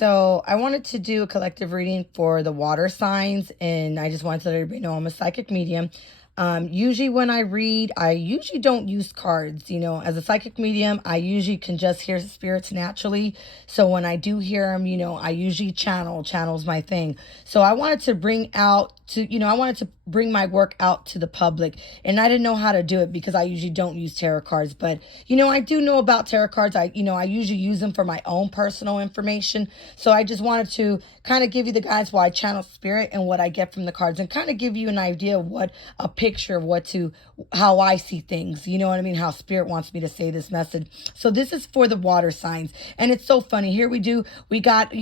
So I wanted to do a collective reading for the water signs, and I just wanted to let everybody know I'm a psychic medium. Usually when I read, I usually don't use cards. As a psychic medium, I usually can just hear spirits naturally. So when I do hear them, I usually channels my thing. So I wanted to I wanted to bring my work out to the public, and I didn't know how to do it because I usually don't use tarot cards. But, I do know about tarot cards. I usually use them for my own personal information. So I just wanted to kind of give you the guides why I channel spirit and what I get from the cards, and kind of give you an idea of a picture of how I see things. You know what I mean? How spirit wants me to say this message. So this is for the water signs. And it's so funny. Here we got,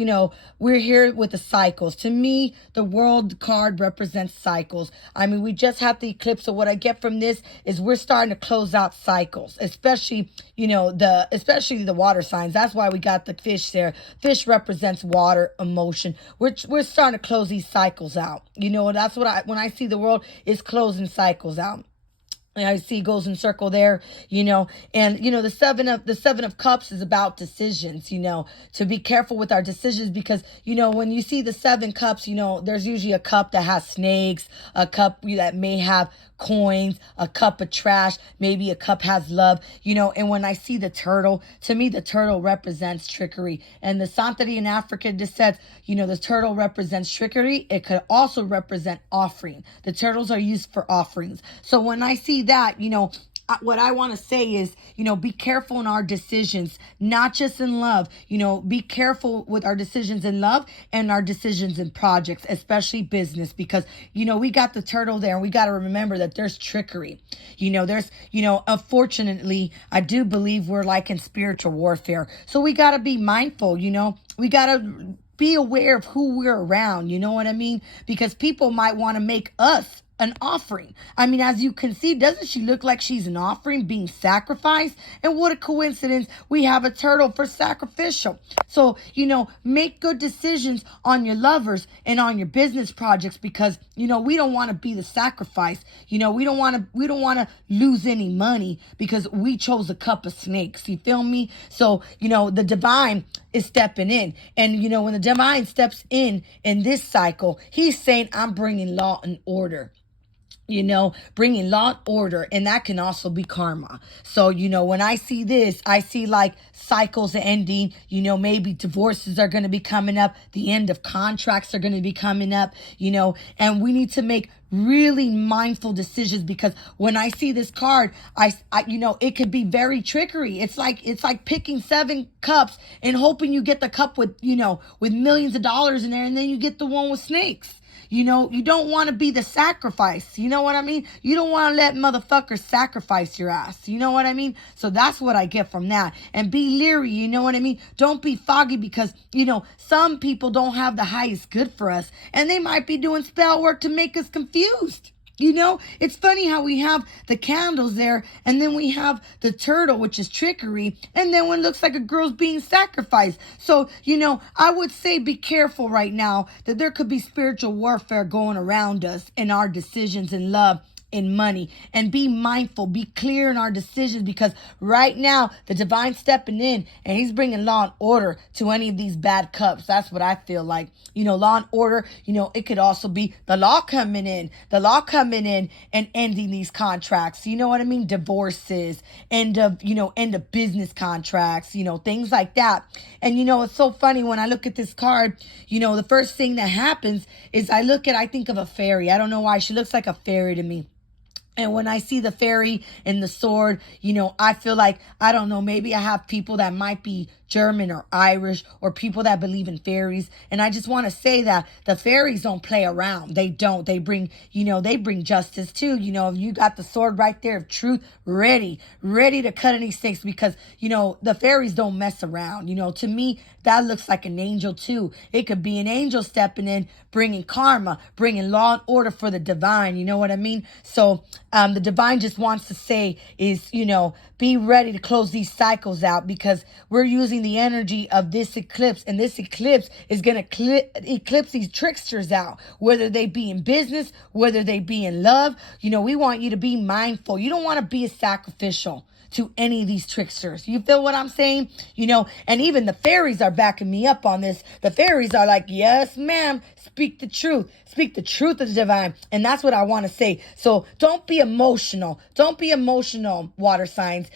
we're here with the cycles. To me, the world card represents cycles. I mean, we just had the eclipse. So what I get from this is we're starting to close out cycles, especially, especially the water signs. That's why we got the fish there. Fish represents water, emotion. We're starting to close these cycles out. That's when I see the world is closing cycles out. I see goes in circle there, and the seven of cups is about decisions, to be careful with our decisions, because, when you see the seven cups, there's usually a cup that has snakes, a cup that may have coins, a cup of trash, maybe a cup has love, and when I see the turtle, to me, the turtle represents trickery. And the Santari in Africa just says, the turtle represents trickery. It could also represent offering. The turtles are used for offerings. So when I see that, what I want to say is, be careful in our decisions, not just in love. Be careful with our decisions in love and our decisions in projects, especially business, because, we got the turtle there, and we got to remember that there's trickery. Unfortunately, I do believe we're like in spiritual warfare. So we got to be mindful, we got to be aware of who we're around. You know what I mean? Because people might want to make us an offering. I mean, as you can see, doesn't she look like she's an offering being sacrificed? And what a coincidence, we have a turtle for sacrificial. So, make good decisions on your lovers and on your business projects, because, we don't want to be the sacrifice. We don't want to lose any money because we chose a cup of snakes. You feel me? So, the divine is stepping in. And, when the divine steps in this cycle, he's saying, I'm bringing law and order. Bringing law and order, and that can also be karma. So, when I see this, I see like cycles ending, maybe divorces are going to be coming up. The end of contracts are going to be coming up, and we need to make really mindful decisions, because when I see this card, I it could be very trickery. It's like picking seven cups and hoping you get the cup with millions of dollars in there, and then you get the one with snakes. You don't want to be the sacrifice. You know what I mean? You don't want to let motherfuckers sacrifice your ass. You know what I mean? So that's what I get from that. And be leery. You know what I mean? Don't be foggy, because, some people don't have the highest good for us, and they might be doing spell work to make us confused. It's funny how we have the candles there, and then we have the turtle, which is trickery, and then when it looks like a girl's being sacrificed. So, I would say be careful right now, that there could be spiritual warfare going around us in our decisions in love, in money, and be mindful, be clear in our decisions, because right now the divine stepping in, and he's bringing law and order to any of these bad cups. That's what I feel like. Law and order, it could also be the law coming in and ending these contracts. You know what I mean? Divorces, end of business contracts, things like that. And it's so funny when I look at this card, the first thing that happens is I think of a fairy. I don't know why, she looks like a fairy to me. And when I see the fairy and the sword, I feel like, I don't know, maybe I have people that might be German or Irish, or people that believe in fairies. And I just want to say that the fairies don't play around. They don't. They bring, they bring justice too. You got the sword right there of truth, ready to cut any snakes, because, the fairies don't mess around. To me, that looks like an angel too. It could be an angel stepping in, bringing karma, bringing law and order for the divine. You know what I mean? So, the divine just wants to say is, be ready to close these cycles out, because we're using the energy of this eclipse, and this eclipse is going to eclipse these tricksters out, whether they be in business, whether they be in love. We want you to be mindful. You don't want to be a sacrificial. to any of these tricksters. You feel what I'm saying? And even the fairies are backing me up on this. The fairies are like, yes, ma'am, speak the truth. Speak the truth of the divine. And that's what I want to say. So don't be emotional. Don't be emotional, water signs.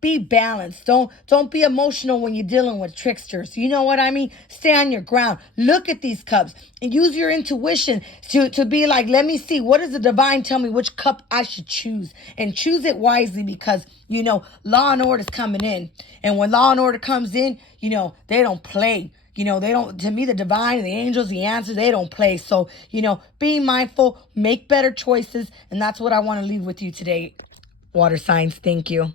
Be balanced. Don't be emotional when you're dealing with tricksters. You know what I mean? Stay on your ground. Look at these cups and use your intuition to be like, let me see, what does the divine tell me which cup I should choose? And choose it wisely, because law and order is coming in. And when law and order comes in, they don't play. They don't, to me, the divine, the angels, the answers, they don't play. So, be mindful, make better choices. And that's what I want to leave with you today, water signs. Thank you.